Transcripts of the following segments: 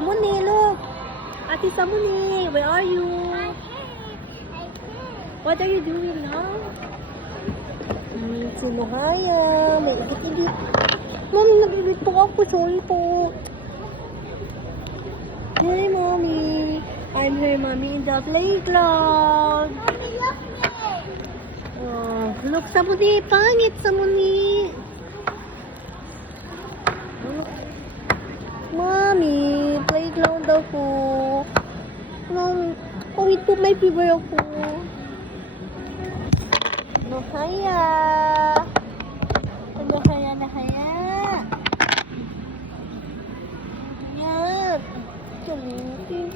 Samuni, look. Ate Samuni, where are you? What are you doing now? Si Nuhaya. May ikit-ikit. Mom, nag-ibit po ako. Sorry po. Hey, Mommy. I'm here, Mommy, in the playground. Mommy, look me. Oh, look, Samuni. Pangit, Samuni. Mommy, playground ako. Mom, pangit po, may fever ako. Nuhaya. Nuhaya, Nuhaya. Yan. Ting,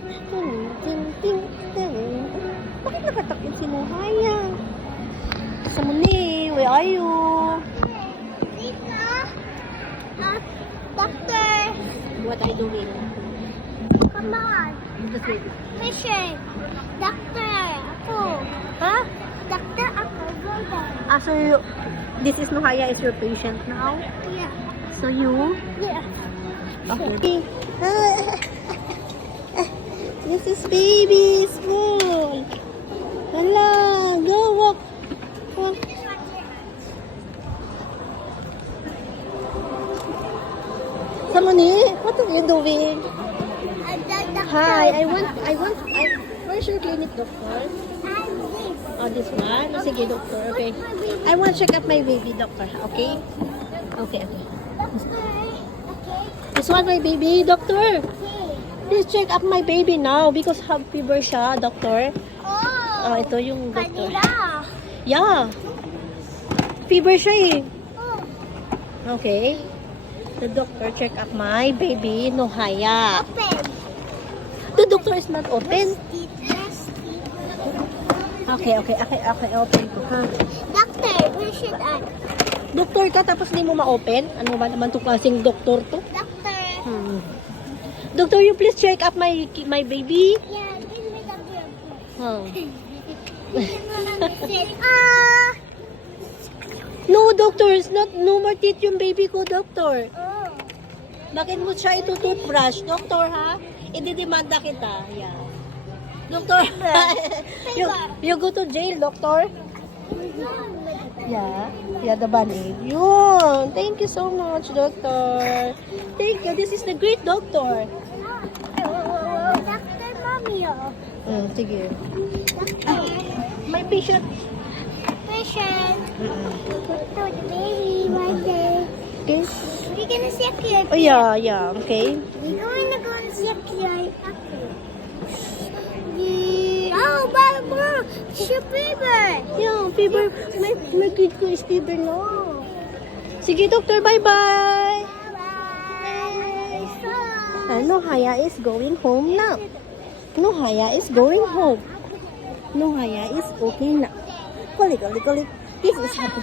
ting, ting, ting. Bakit nakatakot si Nuhaya? Samuni, where are you? Doctor, What are you doing? come on. Just wait. Patient. Doctor, ako. Huh? Doctor, ako. Go there. So this is Nuhaya is your patient now? Yeah. So you? Yeah. Okay. This is baby school. Hala, go walk. Walk. Samuni, what are you doing? Hi, where's your clinic, doctor? Oh, this one? Oh, sige, doctor. Okay. I want to check up my baby, doctor. Okay? Okay, okay. This one, my baby, doctor. Please check up my baby now because have fever siya, doctor. Oh, ito yung doctor. Kanila. Yeah. Fever siya eh. Oh, Okay. The doctor check up my baby, Nuhaya. open. The doctor is not open. Yes. Okay, open ko ha. Doctor, where should I? Doktor ka tapos hindi mo ma-open? Ano ba naman itong klaseng doktor to? Doctor. Doctor, you please check up my baby? Yeah, give me the bill. Oh. Ah. No, doctor, it's not, no more teeth yung baby ko, doctor. Oh. Bakit mo siya ito-toothbrush? Doktor, ha? Ididemanda kita. Yeah. Doktor, you go to jail, doctor? Yeah. Yeah, the bandage. Yun. Thank you so much, doctor. Thank you. This is the great doctor. Doctor, mommy, oh. Sige. Doctor, My patient. patient. Doctor, the baby, right there. Okay. We're gonna see a cure. Oh, yeah. Okay. We're going to go and see a cure. Oh, Barbara, it's your fever. Yeah, fever. My kid ko is fever na. Sige, doctor. Bye-bye. Bye. Nuhaya is going home now. Nuhaya is going home. Nuhaya is okay na. Kulik. This is happy.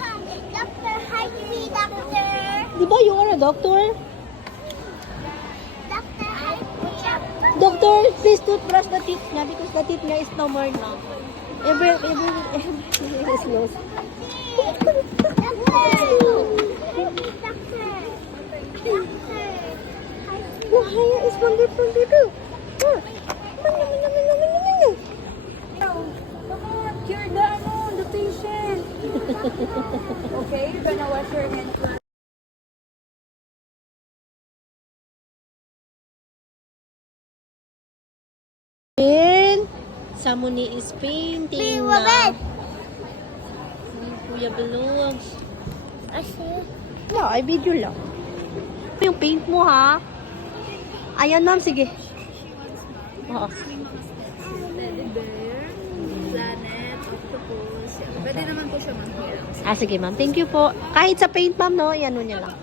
Doctor, hi to me, doctor. Di ba you are a doctor? Doctor, hi to me, doctor. Doctor, please toothbrush the teeth niya because the teeth niya is no more now. Every is lost. Nuhaya is wonderful dito. Cure the patient. Okay, you're gonna wash your hands. Samuni is painting Kuya na. Kuya Balong. Yeah, I video lang. Yung paint mo ha. Ayan ma'am, sige. Oo. Teddy bear, planet, octopus. Pwede naman po siya manghirang. Sige ma'am, thank you po. Kahit sa paint ma'am no, yan niya lang.